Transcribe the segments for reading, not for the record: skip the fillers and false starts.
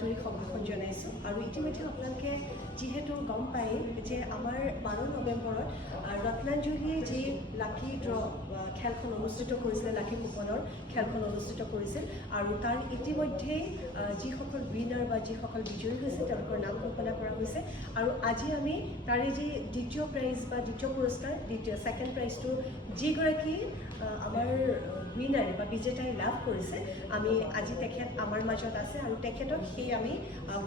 আন্তৰিক সম্ভাষণ জনাইছোঁ আৰু ইতিমধ্যে আপোনালোকে যিহেতু গম পায় যে আমাৰ 12 নৱেম্বৰত ৰত্নাঞ্জলিয়ে যি লাকি ড্ৰ খেলখন অনুষ্ঠিত কৰিছিলে, লাকি কুপনৰ খেলখন অনুষ্ঠিত কৰিছিল আৰু তাৰ ইতিমধ্যেই যিসকল উইনাৰ বা যিসকল বিজয়ী হৈছে তেওঁলোকৰ নাম ঘোষণা কৰা হৈছে আৰু আজি আমি তাৰে যি দ্বিতীয় প্ৰাইজ বা দ্বিতীয় পুৰস্কাৰ ছেকেণ্ড প্ৰাইজটো যিগৰাকী আমাৰ উইনাৰে বা বিজেতাই লাভ কৰিছে আমি আজি তেখেত আমাৰ মাজত আছে আৰু তেখেতক সেই আমি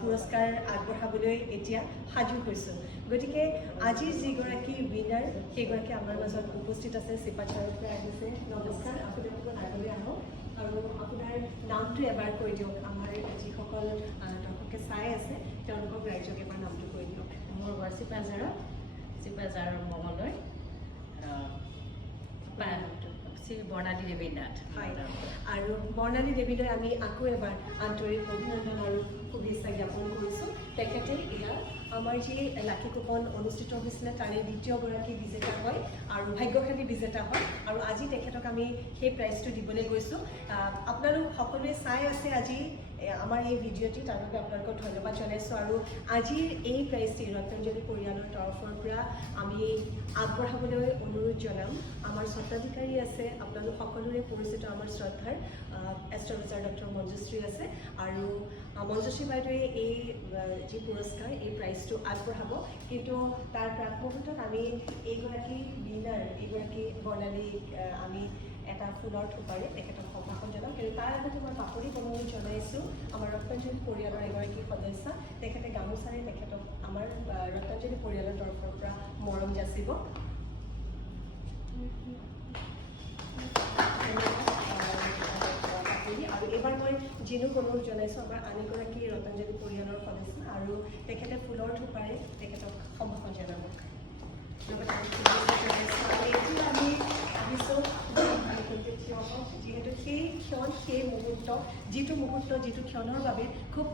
পুৰস্কাৰ আগবঢ়াবলৈ এতিয়া সাজু হৈছোঁ। গতিকে আজি যিগৰাকী উইনাৰ সেইগৰাকী আমাৰ মাজত উপস্থিত আছে, চিপাঝাৰৰ পৰা আহিছে। নমস্কাৰ, আপোনালোকৰ আগলৈ আহক আৰু আপোনাৰ নামটো এবাৰ কৈ দিয়ক। আমাৰ যিসকল দৰ্শকে চাই আছে তেওঁলোকক ৰাইজক এবাৰ নামটো কৈ দিয়ক। মোৰ ঘৰ চিপাঝাৰৰ মঙলদৈ বৰ্ণালী দেৱী নাথ। হয়, আৰু বৰ্ণালী দেৱীলৈ আমি আকৌ এবাৰ আন্তৰিক অভিনন্দন আৰু শুভেচ্ছা জ্ঞাপন কৰিছোঁ। তেখেতে এয়া আমাৰ যি লাকি কুপন অনুষ্ঠিত হৈছিলে তাৰে দ্বিতীয়গৰাকী বিজেতা হয় আৰু ভাগ্যশালী বিজেতা হয় আৰু আজি তেখেতক আমি সেই প্ৰাইজটো দিবলৈ গৈছোঁ। আপোনালোক সকলোৱে চাই আছে আজি আমাৰ এই ভিডিঅ'টি, তাৰ বাবে আপোনালোকক ধন্যবাদ জনাইছোঁ আৰু আজিৰ এই প্ৰাইজটি ৰত্নাঞ্জলি পৰিয়ালৰ তৰফৰ পৰা আমি আগবঢ়াবলৈ অনুৰোধ জনাম। আমাৰ স্বত্বাধিকাৰী আছে, আপোনালোক সকলোৰে পৰিচিত আমাৰ শ্ৰদ্ধাৰ এষ্ট্ৰলজাৰ ডক্টৰ মঞ্জুশ্ৰী আছে আৰু মঞ্জুশ্ৰী বাইদেৱে এই যি পুৰস্কাৰ এই প্ৰাইজটো আগবঢ়াব, কিন্তু তাৰ প্ৰাক মুহূৰ্তত আমি এইগৰাকী উইনাৰ এইগৰাকী বৰ্ণালীক আমি এটা ফুলৰ থোপাৰে তেখেতক সম্ভাষণ জনাম। কিন্তু তাৰ আগতে মই পাপৰি বননি জনাইছোঁ আমাৰ ৰত্নাঞ্জলি পৰিয়ালৰ এগৰাকী সদস্যা, তেখেতে গামোচাৰে তেখেতক আমাৰ ৰত্নাঞ্জলি পৰিয়ালৰ তৰফৰ পৰা মৰম যাচিব। আৰু এইবাৰ মই জিনুক অনুৰোধ জনাইছোঁ, আমাৰ আন এগৰাকী ৰত্নাঞ্জলি পৰিয়ালৰ সদস্য আৰু তেখেতে ফুলৰ থোপাৰে তেখেতক সম্ভাষণ জনাব। আমি ভাবিছোঁ যিহেতু সেই ক্ষণ, সেই মুহূৰ্ত, যিটো ক্ষণৰ বাবে খুব